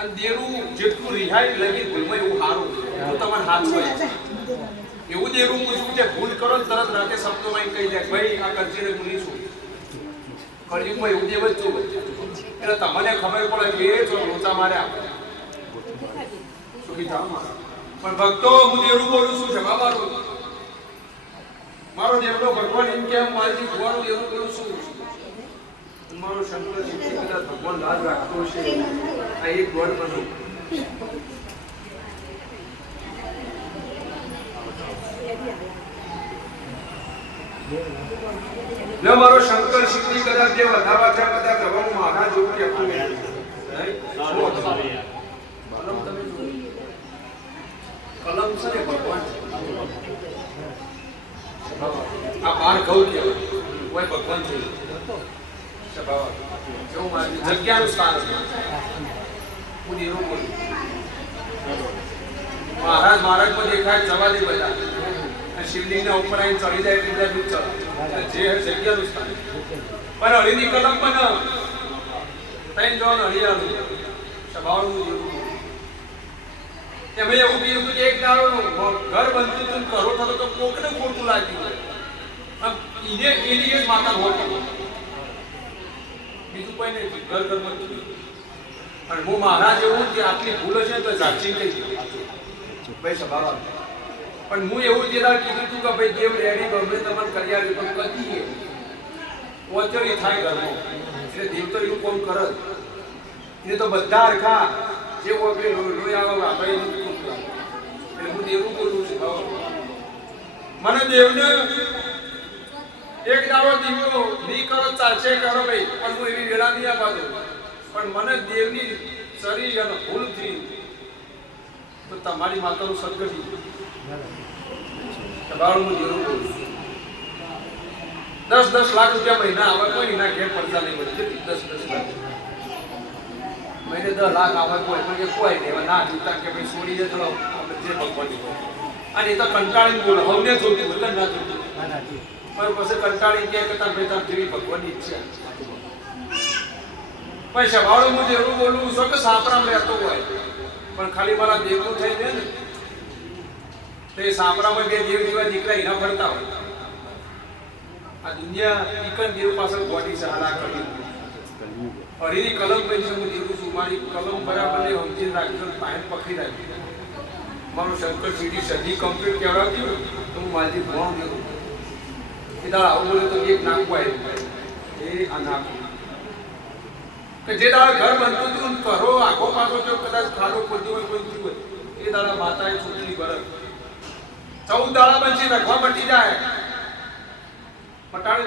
અને દેરું જેટલું રિહાઈ લગી ભૂલમાં એવું સારું તો તમારે હાથ હોય એવું દેરું પૂછવું છે ભૂલ કરો તરત રાતે શબ્દોમાં કહી દે ભાઈ આ કરજે ભૂલી છું કળિયુગમાં એવું દેવ જ છું એટલે તમને ખબર પડે કે એ જો લોચા માર્યા શું કીધા પણ ભક્તો હું દેરું બોલું છું જવાબ મારો મારો દેવનો ભગવાન એમ કે મારી ભગવાનનું દેવું બોલું છું મારો શંકર કદાચ ભગવાન લાજ રાખતો છે આ એક દોડ બનું ન મારો શંકર શિવજી કદાચ જે વધારવા છે કદાચ હવાનું મહારાજ એવું કે આપતું નહીં કલમ છે ને ભગવાન આ બાર કહું કે કોઈ ભગવાન છે જગ્યાનું સ્થાન હું દેવું બોલું મહારાજ પર દેખાય જવા દે બધા શિવલિંગના ઉપર આવીને ચડી જાય એટલે દૂધ ચડે જે જગ્યાનું સ્થાન પણ હળીની કલમ પણ ત્રણ જવાનું હળિયાનું સ્વભાવનું જેવું એમ એવું કીધું કે એક દાડો ઘર બનતું હતું ઘરો થતો તો કોકને ખોટું લાગ્યું એની જ માતા હોતું બીજું કોઈ નહીં ઘર ઘરમાં અને હું મહારાજ એવું કે આટલી ભૂલ છે તો સાચી કહી દીધું ભાઈ સ્વભાવ પણ હું એવું જે કીધું હતું કે ભાઈ દેવ રેડી ગમે તમારે કરી આવી પણ કદી ઓચરી થાય ઘરમાં એટલે દેવ તો એવું કોમ કરે એ તો બધા હરખા જે ઓગળે લોહી આવે આપણે એટલે હું દેવું બોલું છું મને દેવને એક દાડો દીવો નહીં કરો ચાલશે કરો ભાઈ પણ હું એવી વેળા નહીં આપવા દઉં પણ મને દેવની શરીર અને ભૂલ થઈ તો તમારી માતાનું સદગતિ બાળું હું દેવું બોલું 10 લાખ રૂપિયા મહિના આવે કોઈ ના ઘેર પડતા નહીં મળે 10 લાખ મહિને 10 લાખ આવે કોઈ પણ કોઈ નહીં ના જીવતા કે ભાઈ છોડી દે ચલો આપણે જે ભગવાનની અને એ તો કંટાળીને બોલો હવને જોતું એટલે ના જોતું પણ પછી કંટાળી ગયા કે તાર ભાઈ તાર જેવી ભગવાનની ઈચ્છા પણ સ્વભાવનું હું એવું બોલું છું કે સાપરામ રહેતો હોય પણ ખાલી મારા દેવનું થઈ જાય ને તો એ સાપરામાં બે દેવ જેવા દીકરા એના ફરતા હોય આ દુનિયા ઈકન દેવ પાછળ ગોડી છે હાલા કરી હરીની કલમ બની છે હું દેવું છું મારી કલમ બરાબર ને સમજી રાખજો પાયણ પકડી રાખજો મારું શંકર સીડી સદી કમ્પ્લીટ કહેવાતી હોય તો હું મારી ભણ દેવું એ દાડા આવું બોલે તો એક નાખવું આવ્યું એ આ નાખવું કે જે દાડા ઘર બનતું હતું ઘરો આખો પાછો જો કદાચ ખાડો ખોદ્યો હોય કોઈ થયું હોય એ દાડા માતાએ છોકરી બરફ 14 દાડા બનશે રખવા મટી જાય પટાડે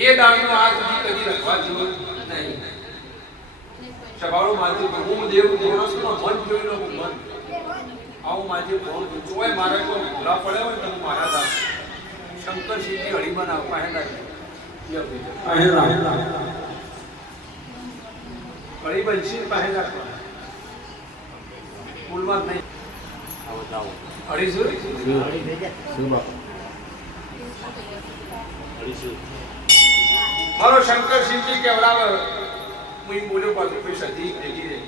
એ દાડીનો આ સુધી કદી રખવા જેવો નહીં સ્વભાવનું માનતું હું દેવું માણસનો મન જોઈ લો મન આવું માજે ફોન જોય મારે કોઈ ભૂલા પડે હોય તો મારા દાસ શંકર સિદ્ધિ હળી બનાવ પહેલા હળી બનશી પહેલા ભૂલમાં નહીં હળી શું મારો શંકર સિદ્ધિ કેવડાવે હું બોલ્યો પાછું કોઈ સદી ભેગી રહે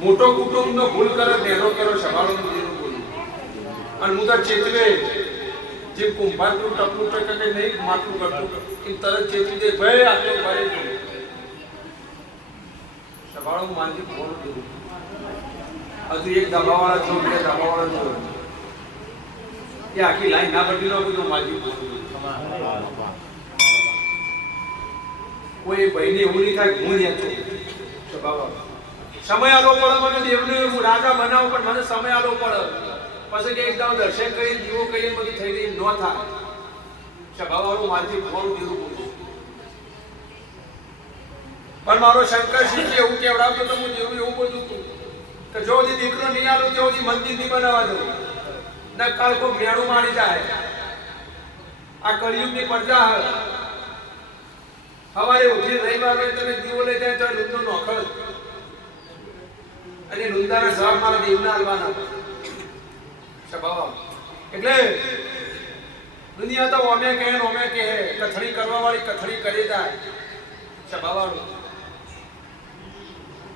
મોટો કુટુંબ નો ભૂલ કરે નેરો કેરો સવાળો નું બોલું અને હું તો ચેતવે જે કુંભારનું ટપલું ટકે કે નહીં માથું કરતું એ તરત ચેતવી દે ભાઈ આટલો ભાઈ સવાળો માનજી ફોન દેવું હજુ એક દબાવાળા છો બે દબાવાળા છો એ આખી લાઈન ના બદલી લો તો માજી કોઈ ભાઈને એવું નહીં થાય હું યાદ છું બાબા સમય આલો પડે મને દેવને હું રાજા બનાવું પણ મને સમય આલો પડે પછી કે એકદમ દર્શન કરી દીવો કરી બધું થઈ ગઈ ન થાય સ્વભાવવાળું માનથી ફોન દેવું બોલું પણ મારો શંકર શિવ એવું કેવડાવતો તો હું દેવું એવું બોલું હતું કે જો જે દીકરો નહીં આલો તો જે મંદિર નહીં બનાવવા દઉં ના કાલ કોઈ મેળું મારી જાય આ કળિયુગની પ્રજા હવારે ઉઠી રવિવાર તમે દીવો લઈ જાય તો લુંદો નોખડ અને લુંદાના જવાબ મારા દેવના આલવાના સ્વભાવ એટલે દુનિયા દુનિયા તો ઓમે કહે ને ઓમે કહે, કથળી કરવા વાળી કથળી કરી જાય સભાવાળું.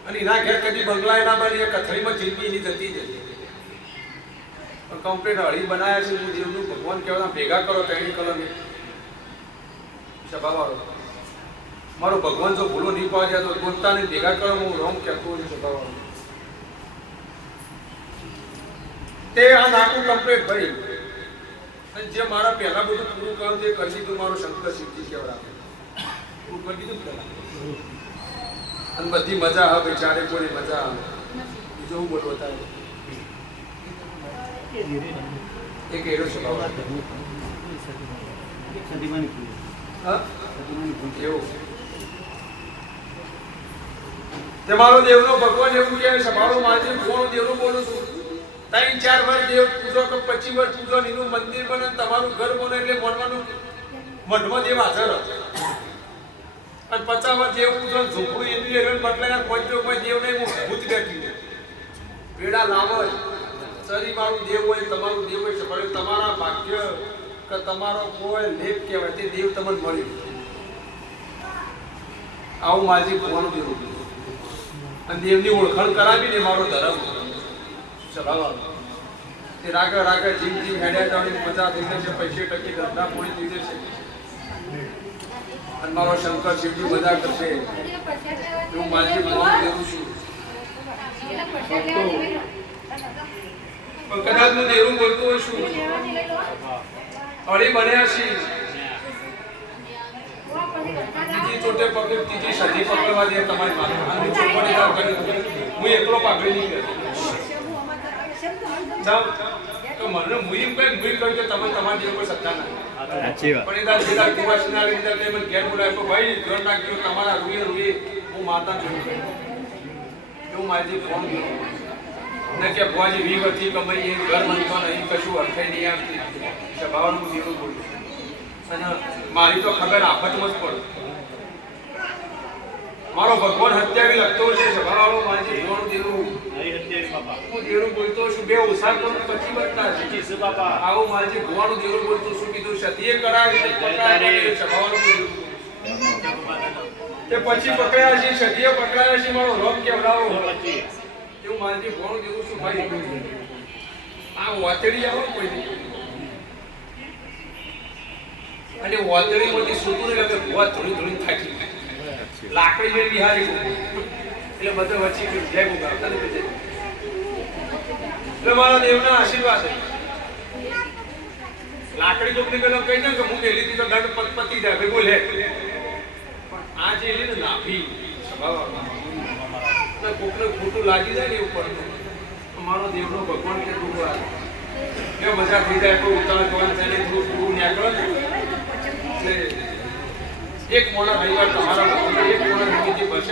અને એના ઘેર કદી બંગલા ના બની, કથળીમાં જિંદગી એની જતી જ પણ કમ્પ્લીટ હળી બનાવ્યા છે. હું દેવનું ભગવાન કહેવાના ભેગા કરો ત્રણ કલમ સભાવાળો. મારો ભગવાન જો ભૂલો નહીં પાવા જાય તો બોલતા નહીં ભેગા કરો, હું રોંગ કહેતો હોય સભાવાળો. તે આ નાખું કમ્પ્લીટ ભરી અને જે મારા પહેલા બધું પૂરું કર્યું તે કરી દીધું. મારું શંકર શિવજી કેવડાવે પૂરું કરી દીધું પહેલા. અને બધી મજા આવે ચારે કોઈ મજા આવે. બીજું હું બોલવો થાય એક એરો છે બાબા એવું તે મારો દેવનો ભગવાન એવું કહે સભાળો માજી કોણ દેવનું બોલું છું. 3-4 વર્ષ દેવ પૂજો કે 25 વર્ષ પૂજો એનું મંદિર બને તમારું ઘર બને એટલે મોનવાનું મઠમાં દેવ હાજર અને 50 વર્ષ દેવ પૂજો ઝૂંપડું એનું એનું બદલાયા કોઈ દેવ નહીં ભૂત બેઠી પેડા લાવો સરી મારું દેવ હોય તમારું દેવ હોય છે તમારા ભાગ્ય કે તમારો કોઈ લેપ કહેવાય તે દેવ તમને મળ્યું. આવું માજી ભગવાનનું દેવ અને દેવની ઓળખાણ કરાવી ને મારો ધર્મ ચલાવવાનો. તે રાગે રાગે જીમ જીમ હેડ્યા જવાની મજા થઈ જશે, પૈસે ટકી ધંધા પૂરી થઈ જશે અને મારો શંકર શિવજી મજા કરશે. હું માજી ભગવાન દેવું છું. પણ કદાચ હું દેવું બોલતો હોય છું અળી બન્યા છીએ બીજી ચોટે પકડ ત્રીજી સદી પકડવા દે તમારી માથે હું એકલો પાકડી નહીં કર્યો તો મને મુઈ કઈ મુઈ કહ્યું કે તમે તમારી જેવું કોઈ સત્તા નથી. પણ એના જેલા કુવાસના લીધા તે મને ઘેર બોલાવ્યો તો ભાઈ ધ્યાન રાખજો તમારા રૂએ રૂએ હું માતા જોઉં એવું મારી ફોન કર્યો ને કે ભુવાજી 20 વર્ષથી કમાઈ એ ઘર બનતો નહીં કશું અર્થે નહીં આવતી સભાવાનું દેવું બોલ્યું અને મારી તો ખબર આફતમાં જ પડે. મારો ભગવાન હત્યાવી લખતો છે સભાવાળો મારી જીવવાનું દેવું હું દેવું બોલતો છું બે ઓછા કરું પછી બનતા છે બાપા. આવું મારી ભગવાનનું દેવું બોલતો શું કીધું સતીએ કરાવી સભાવાનું દેવું તે પછી પકડાયા છે સતીએ પકડાયા છે મારો રોમ કેવડાવો એવું મારી ભગવાનનું દેવું છું ભાઈ. આ વાતડી આવો કોઈ નહીં અને વાતડીમાંથી સૂતું ને એટલે ભુવા થોડી થોડી થાકી લાકડી લઈ બિહારી એટલે બધે વચ્ચે જય ગુગા એટલે મારા દેવના આશીર્વાદ લાકડી જોકની પેલો કહી દઉં કે હું મેલી હતી તો દંડ પતિ જાય ભેગો લે પણ આ જે ને લાભી સ્વભાવ કોકને ખોટું લાગી જાય ને ઉપર મારો દેવનો ભગવાન કે તું મજા થઈ જાય કોઈ ઉતાવળ થવાનું છે થોડું પૂરું નીકળે એક મોણા રવિવાર તમારા એક મોણા નિમિત્તે બસે